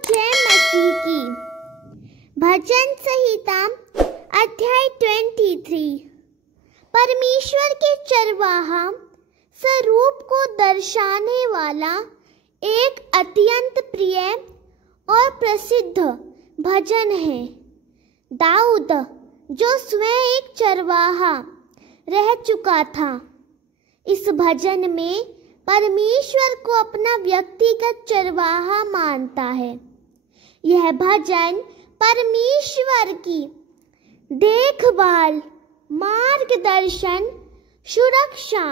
जय मसीह की। भजन संहिता अध्याय 23। परमेश्वर के चरवाहा स्वरूप को दर्शाने वाला एक अत्यंत प्रिय और प्रसिद्ध भजन है। दाऊद, जो स्वयं एक चरवाहा रह चुका था, इस भजन में परमेश्वर को अपना व्यक्तिगत चरवाहा मानता है। यह भजन परमेश्वर की देखभाल, मार्गदर्शन, सुरक्षा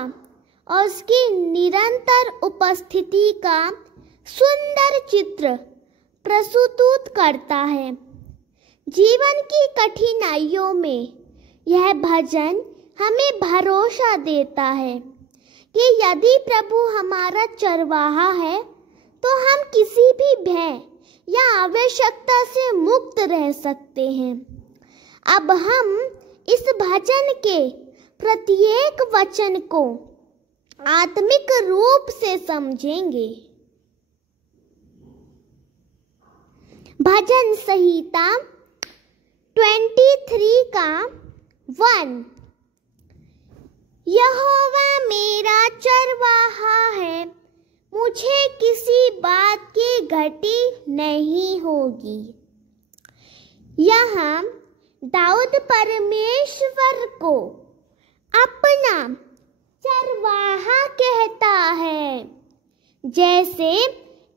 और उसकी निरंतर उपस्थिति का सुंदर चित्र प्रस्तुत करता है। जीवन की कठिनाइयों में यह भजन हमें भरोसा देता है कि यदि प्रभु हमारा चरवाहा है तो हम किसी भी भय या आवश्यकता से मुक्त रह सकते हैं। अब हम इस भजन के प्रत्येक वचन को आत्मिक रूप से समझेंगे। भजन संहिता 23 का 1। यहोवा मेरा चरवाहा है, मुझे किसी बात की घटी नहीं होगी। यहाँ दाऊद परमेश्वर को अपना चरवाहा कहता है। जैसे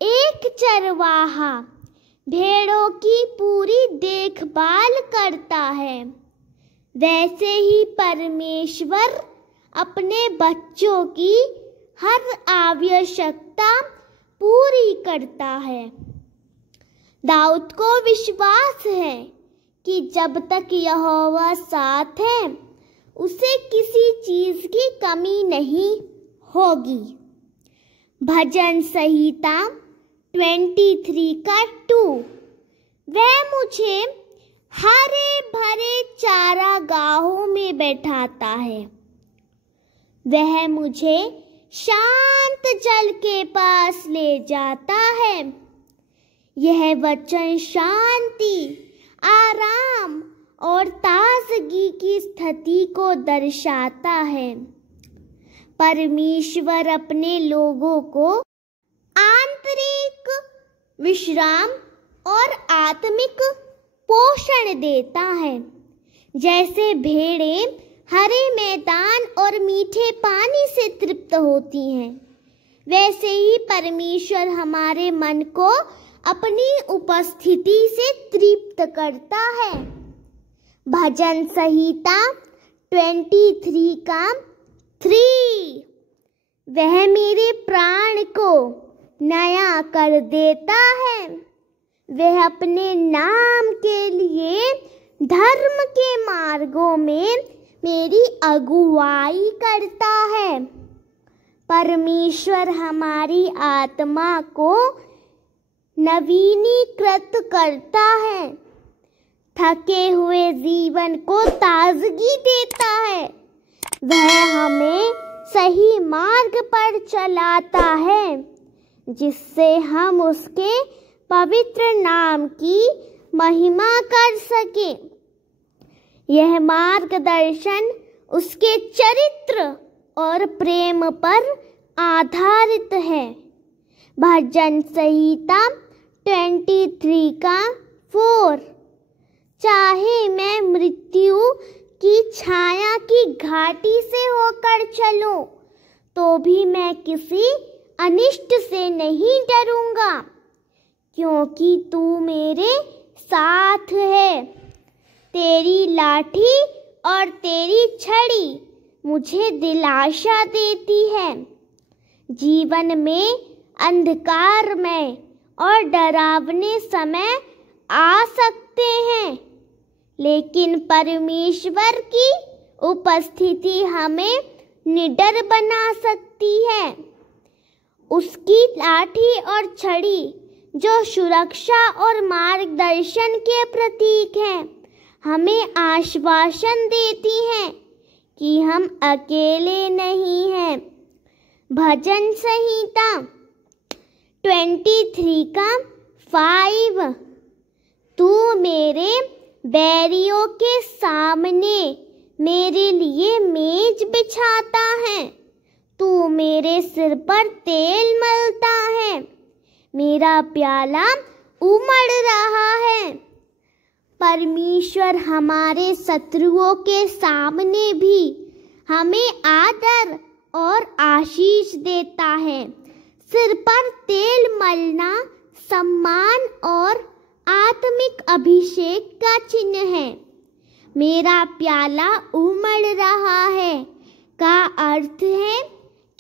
एक चरवाहा भेड़ों की पूरी देखभाल करता है, वैसे ही परमेश्वर अपने बच्चों की हर आवश्यकता पूरी करता है। दाऊद को विश्वास है कि जब तक यहोवा साथ है, उसे किसी चीज की कमी नहीं होगी। भजन संहिता 23 का 2। वह मुझे हरे भरे चारागाहों में बैठाता है, वह मुझे शांत जल के पास ले जाता है। यह वचन शांति, आराम और ताजगी की स्थिति को दर्शाता है। परमेश्वर अपने लोगों को आंतरिक विश्राम और आत्मिक पोषण देता है। जैसे भेड़ें हरे मैदान और मीठे पानी से तृप्त होती हैं, वैसे ही परमेश्वर हमारे मन को अपनी उपस्थिति से तृप्त करता है। भजन संहिता 23 का 3। वह मेरे प्राण को नया कर देता है, वह अपने नाम के लिए धर्म के मार्गों में मेरी अगुवाई करता है। परमेश्वर हमारी आत्मा को नवीनीकृत करता है, थके हुए जीवन को ताजगी देता है। वह हमें सही मार्ग पर चलाता है, जिससे हम उसके पवित्र नाम की महिमा कर सकें। यह मार्गदर्शन उसके चरित्र और प्रेम पर आधारित है। भजन संहिता 23 का 4। चाहे मैं मृत्यु की छाया की घाटी से होकर चलूं, तो भी मैं किसी अनिष्ट से नहीं डरूंगा, क्योंकि तू मेरे साथ है। तेरी लाठी और तेरी छड़ी मुझे दिलासा देती है। जीवन में अंधकार में और डरावने समय आ सकते हैं, लेकिन परमेश्वर की उपस्थिति हमें निडर बना सकती है। उसकी लाठी और छड़ी, जो सुरक्षा और मार्गदर्शन के प्रतीक हैं, हमें आश्वासन देती हैं कि हम अकेले नहीं हैं। भजन संहिता 23 का 5 तू मेरे बैरियों के सामने मेरे लिए मेज बिछाता है, तू मेरे सिर पर तेल मलता है, मेरा प्याला उमड़ रहा है। परमेश्वर हमारे शत्रुओं के सामने भी हमें आदर और आशीष देता है। सिर पर तेल मलना सम्मान और आत्मिक अभिषेक का चिन्ह है। मेरा प्याला उमड़ रहा है का अर्थ है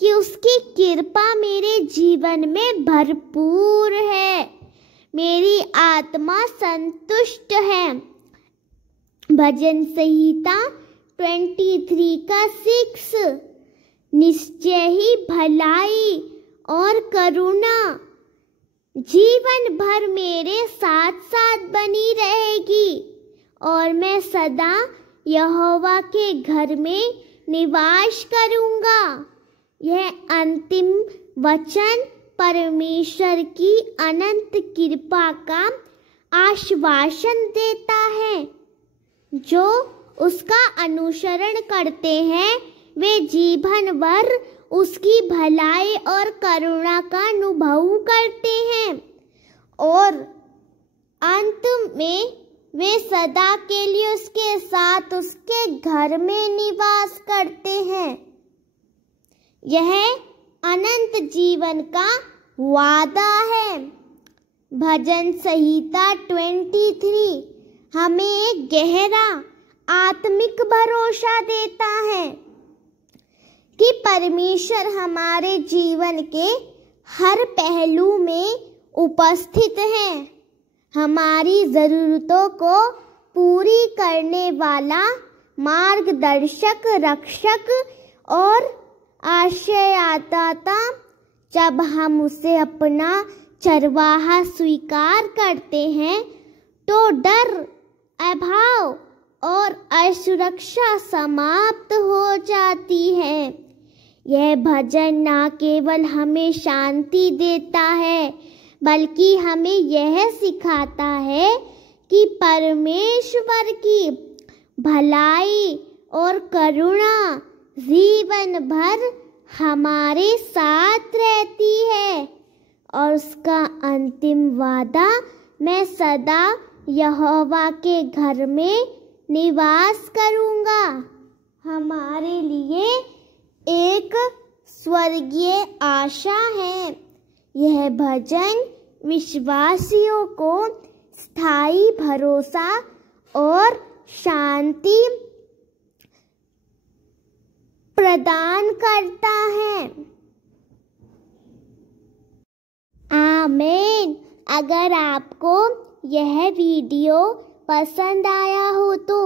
कि उसकी कृपा मेरे जीवन में भरपूर है, मेरी आत्मा संतुष्ट है। भजन संहिता 23 का 6 निश्चय ही भलाई और करुणा जीवन भर मेरे साथ साथ बनी रहेगी और मैं सदा यहोवा के घर में निवास करूंगा। यह अंतिम वचन परमेश्वर की अनंत कृपा का आश्वासन देता है। जो उसका अनुसरण करते हैं वे जीवन भर उसकी भलाई और करुणा का अनुभव करते हैं और अंत में वे सदा के लिए उसके साथ उसके घर में निवास करते हैं। यह अनंत जीवन का वादा है। भजन संहिता 23 हमें एक गहरा आत्मिक भरोसा देता है कि परमेश्वर हमारे जीवन के हर पहलू में उपस्थित है, हमारी ज़रूरतों को पूरी करने वाला मार्गदर्शक, रक्षक और आश्रयदाता। जब हम उसे अपना चरवाहा स्वीकार करते हैं तो डर, अभाव और असुरक्षा समाप्त हो जाती है। यह भजन न केवल हमें शांति देता है बल्कि हमें यह सिखाता है कि परमेश्वर की भलाई और करुणा जीवन भर हमारे साथ रहती है और उसका अंतिम वादा, मैं सदा यहोवा के घर में निवास करूंगा, हमारे लिए एक स्वर्गीय आशा है। यह भजन विश्वासियों को स्थायी भरोसा और शांति प्रदान करता है। आमीन। अगर आपको यह वीडियो पसंद आया हो तो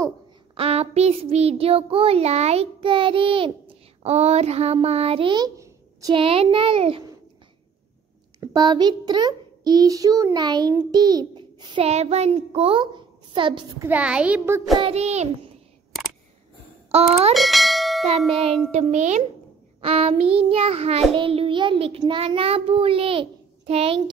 आप इस वीडियो को लाइक करें और हमारे चैनल पवित्र यीशु 97 को सब्सक्राइब करें और कमेंट में आमीन या हालेलुया लिखना ना भूलें। थैंक